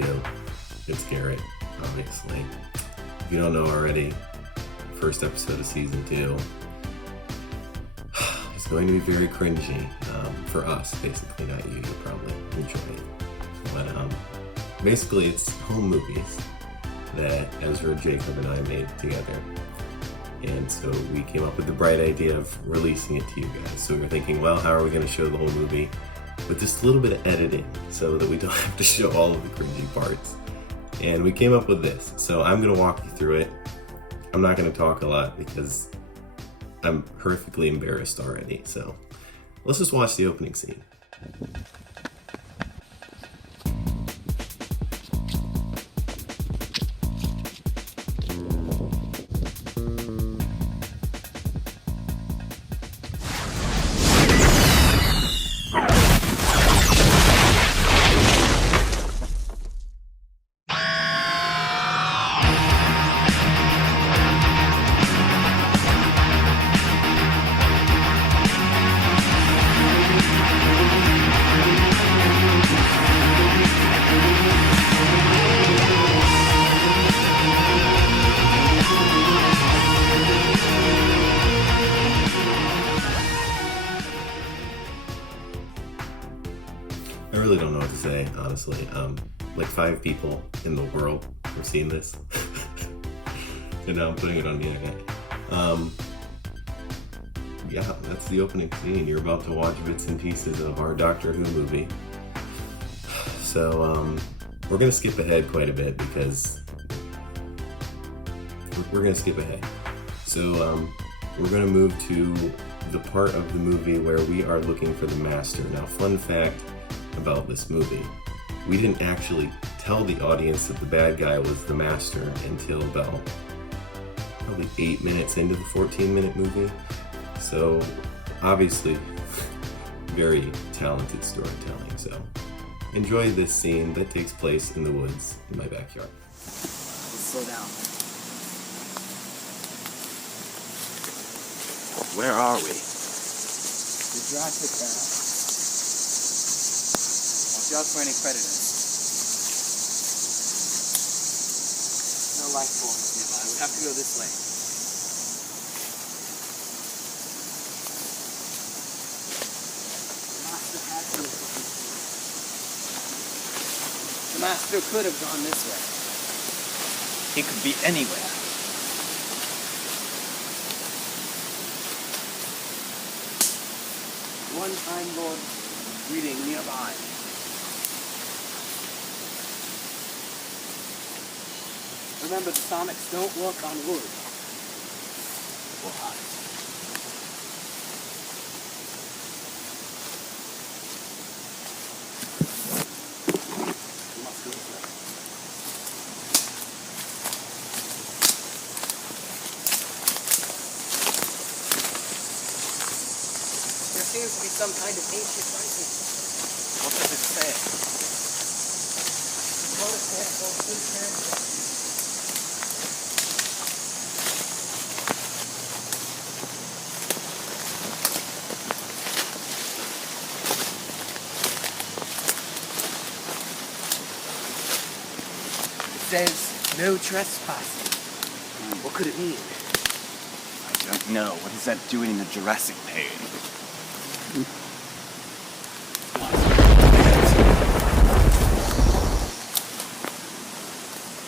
2. It's Garrett, obviously. If you don't know already, first episode of season 2 is going to be very cringy for us, basically, not you. You'll probably enjoy it. But basically, it's home movies that Ezra, Jacob, and I made together. And so we came up with the bright idea of releasing it to you guys. So we were thinking, well, how are we going to show the whole movie with just a little bit of editing so that we don't have to show all of the cringy parts? And we came up with this. So I'm going to walk you through it. I'm not going to talk a lot because I'm horrifically embarrassed already. So let's just watch the opening scene. I really don't know what to say, honestly. Like 5 people in the world have seen this. And now I'm putting it on the internet. Yeah, that's the opening scene. You're about to watch bits and pieces of our Doctor Who movie. So, we're going to skip ahead quite a bit because we're going to skip ahead. So, we're going to move to the part of the movie where we are looking for the Master. Now, fun fact about this movie, we didn't actually tell the audience that the bad guy was the Master until about probably 8 minutes into the 14-minute movie. So obviously very talented storytelling. So enjoy this scene that takes place in the woods in my backyard. Slow down. Where are we? The Jurassic Park. Watch out for any predators. No life forms nearby. We have to go this way. The Master could have gone this way. He could be anywhere. One Time Lord reading nearby. Remember, the sonics don't work on wood. What? You must go this way. There seems to be some kind of ancient writing. What does it say? Notice that both food translate. Says no trespassing. What could it mean? I don't know. What is that doing in the Jurassic page?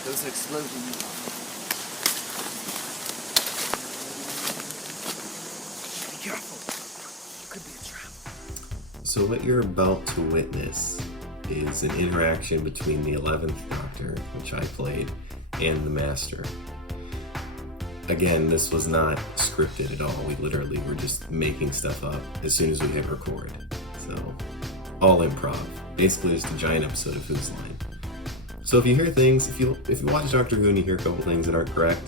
Those are explosions. Be careful. Could be a trap. So what you're about to witness is an interaction between the 11th Doctor, which I played, and the Master. Again, this was not scripted at all. We literally were just making stuff up as soon as we hit record. So, all improv. Basically just a giant episode of Who's Line. So if you hear things, if you watch Doctor Who and you hear a couple things that aren't correct,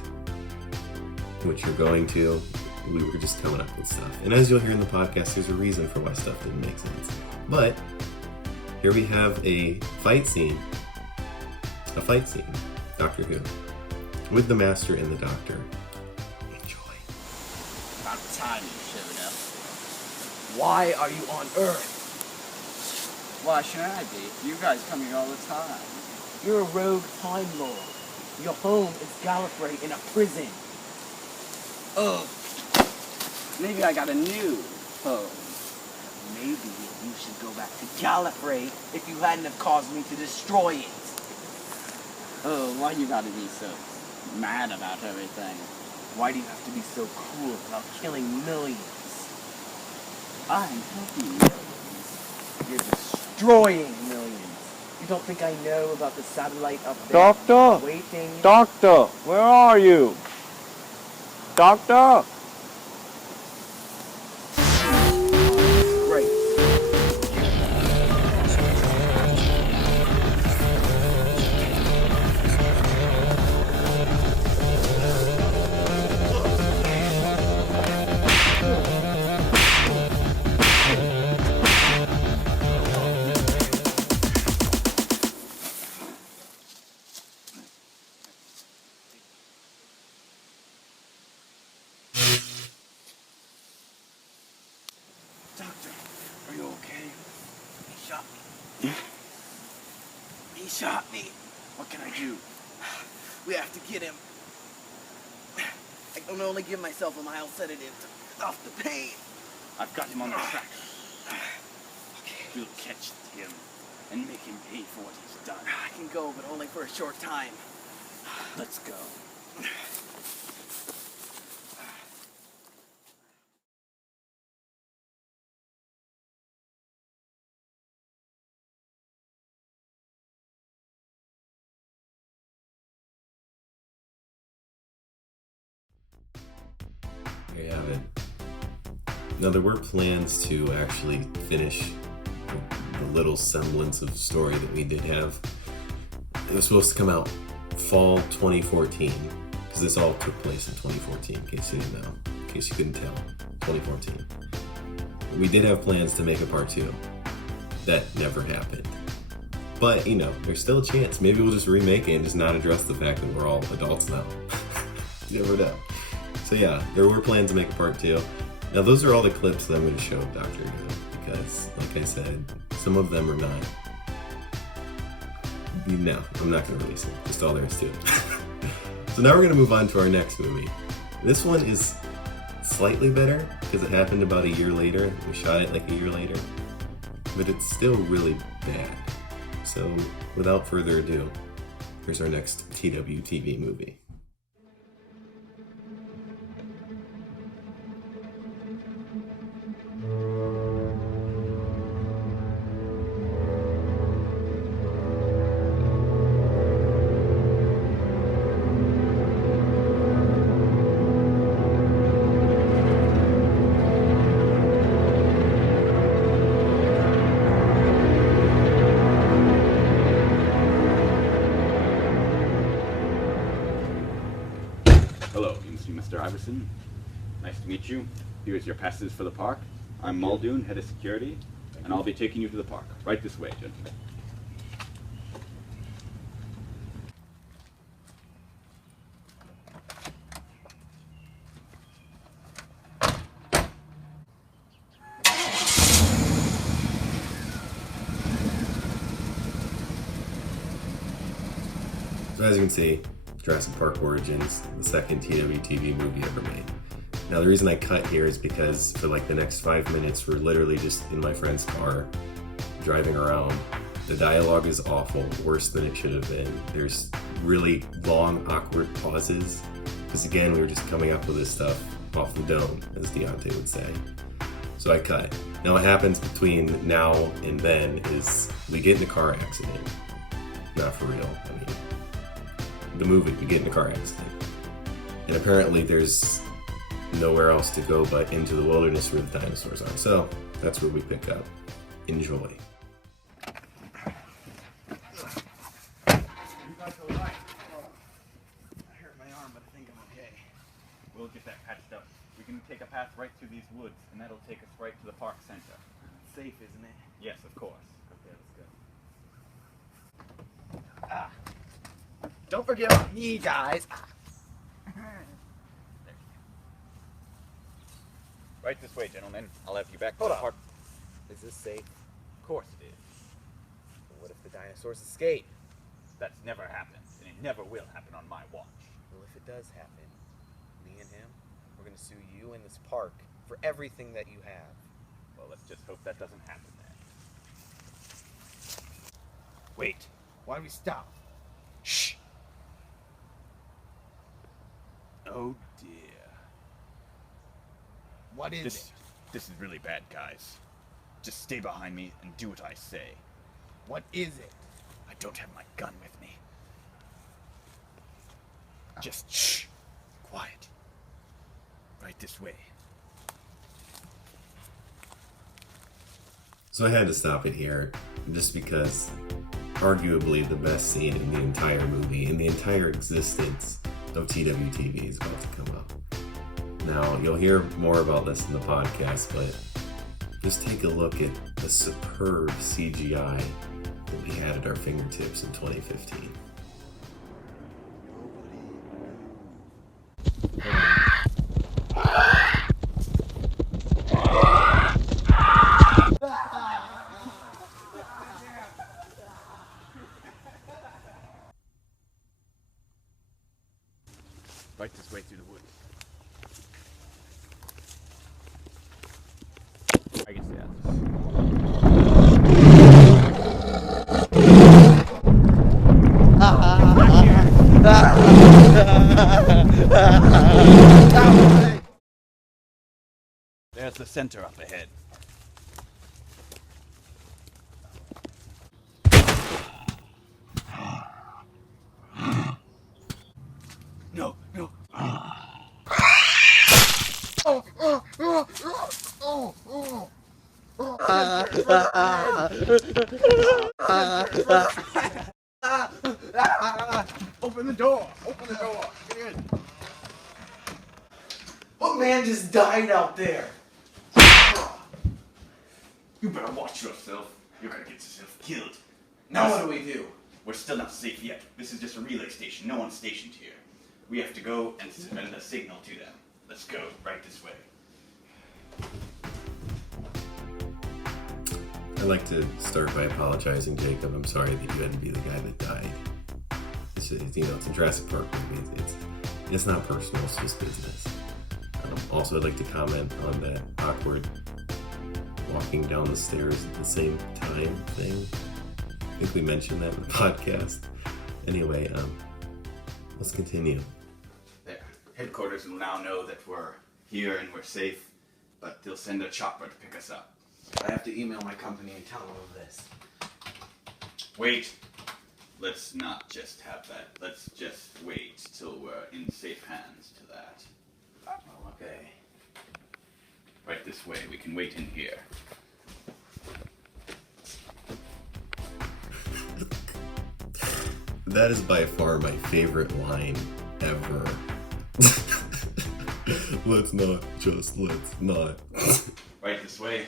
which you're going to, we were just coming up with stuff. And as you'll hear in the podcast, there's a reason for why stuff didn't make sense. But here we have a fight scene, Doctor Who, with the Master and the Doctor. Enjoy. About time you showed up. Why are you on Earth? Why should I be? You guys come here all the time. You're a rogue Time Lord. Your home is Gallifrey in a prison. Oh, maybe I got a new home. Maybe you should go back to Gallifrey if you hadn't have caused me to destroy it. Oh, why you gotta be so mad about everything? Why do you have to be so cruel about killing millions? I'm helping millions. You're destroying millions. You don't think I know about the satellite up there? Doctor! Waiting. Doctor, where are you? Doctor! Right. Doctor, are you okay? He shot me. He shot me. What can I do? We have to get him. I can only give myself a mild sedative to stop the pain. I've got him on the track. We'll catch him and make him pay for what he's done. I can go, but only for a short time. Let's go. There you have it. Now, there were plans to actually finish the little semblance of story that we did have. It was supposed to come out fall 2014, because this all took place in 2014, in case you didn't know, in case you couldn't tell, 2014. We did have plans to make a part 2. That never happened. But, you know, there's still a chance. Maybe we'll just remake it and just not address the fact that we're all adults now. You never know. So yeah, there were plans to make a part 2. Now those are all the clips that I'm going to show of Dr. Who, because, like I said, some of them are not. No, I'm not going to release them. Just all there is to it. So now we're going to move on to our next movie. This one is slightly better, because it happened about a year later. We shot it like a year later. But it's still really bad. So without further ado, here's our next TWTV movie. Hello, Mr. Iverson. Nice to meet you. Here's your passes for the park. I'm Muldoon, head of security, and I'll be taking you to the park. Right this way, gentlemen. So as you can see, Jurassic Park Origins, the second TWTV movie ever made. Now the reason I cut here is because for like the next 5 minutes we're literally just in my friend's car, driving around. The dialogue is awful, worse than it should have been. There's really long, awkward pauses, because again, we were just coming up with this stuff off the dome, as Deontay would say. So I cut. Now what happens between now and then is we get in a car accident. Not for real, I mean, the movie, we get in a car accident. And apparently there's nowhere else to go but into the wilderness where the dinosaurs are. So that's where we pick up. Enjoy. You guys all right? I hurt my arm, but I think I'm okay. We'll get that patched up. We can take a path right through these woods, and that'll take us right to the park center. It's safe, isn't it? Yes, of course. Okay, let's go. Don't forget about me, guys. Right this way, gentlemen. I'll have you back Hold to on. the park. Is this safe? Of course it is. What if the dinosaurs escape? That's never will happen on my watch. Well, if it does happen, me and him, we're gonna sue you and this park for everything that you have. Well, let's just hope that doesn't happen then. Wait. Why do we stop? Shh. Oh dear. What is it? This is really bad, guys. Just stay behind me and do what I say. What is it? I don't have my gun with me. Just shh. Quiet. Right this way. So I had to stop it here, just because arguably the best scene in the entire movie, in the entire existence of TWTV, is about to come up. Now, you'll hear more about this in the podcast, but just take a look at the superb CGI that we had at our fingertips in 2015. Right this way through the woods. I can stay out. There's the center up ahead. No, no. Open the door! Open the door! Get in! What man just died out there? You better watch yourself. You're gonna get yourself killed. Now what do we do? We're still not safe yet. This is just a relay station. No one's stationed here. We have to go and send a signal to them. Let's go. Right this way. I'd like to start by apologizing, Jacob. I'm sorry that you had to be the guy that died. It's a Jurassic Park movie. It's not personal, it's just business. Also, I'd like to comment on that awkward walking down the stairs at the same time thing. I think we mentioned that in the podcast. Anyway, let's continue. There. Headquarters will now know that we're here and we're safe, but they'll send a chopper to pick us up. I have to email my company and tell them of this. Wait. Let's not just have that. Let's just wait till we're in safe hands to that. Oh, okay. Right this way. We can wait in here. That is by far my favorite line ever. Let's not. Right this way.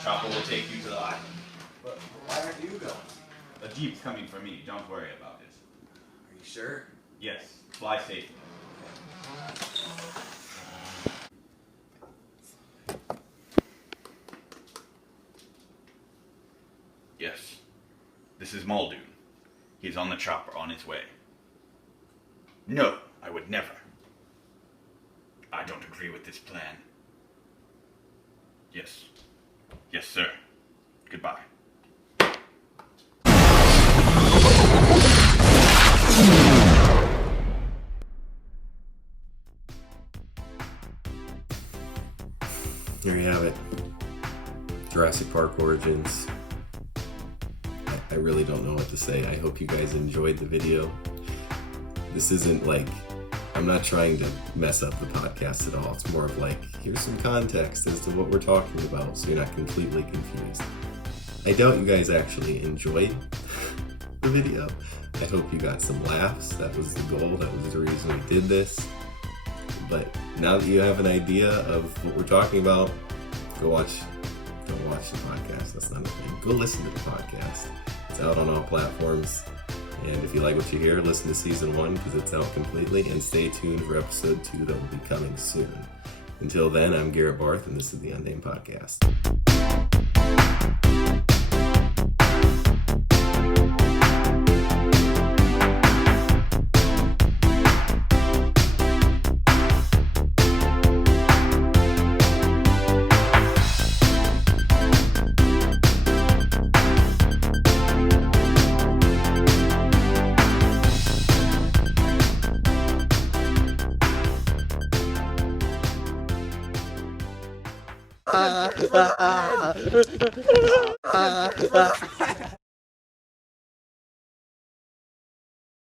Chopper will take you to the island. But why aren't you going? The jeep's coming for me. Don't worry about it. Are you sure? Yes. Fly safely. Yes. This is Muldoon. He's on the chopper on his way. No, I would never. I don't agree with this plan. Yes. Yes, sir. Goodbye. There you have it. Jurassic Park Origins. I really don't know what to say. I hope you guys enjoyed the video. This isn't like, I'm not trying to mess up the podcast at all. It's more of like, here's some context as to what we're talking about so you're not completely confused. I doubt you guys actually enjoyed the video. I hope you got some laughs. That was the goal. That was the reason we did this. But now that you have an idea of what we're talking about, go watch the podcast. That's not a thing. Go listen to the podcast. It's out on all platforms. And if you like what you hear, listen to season 1 because it's out completely. And stay tuned for episode 2 that will be coming soon. Until then, I'm Garrett Barth, and this is the Unnamed Podcast. Fred.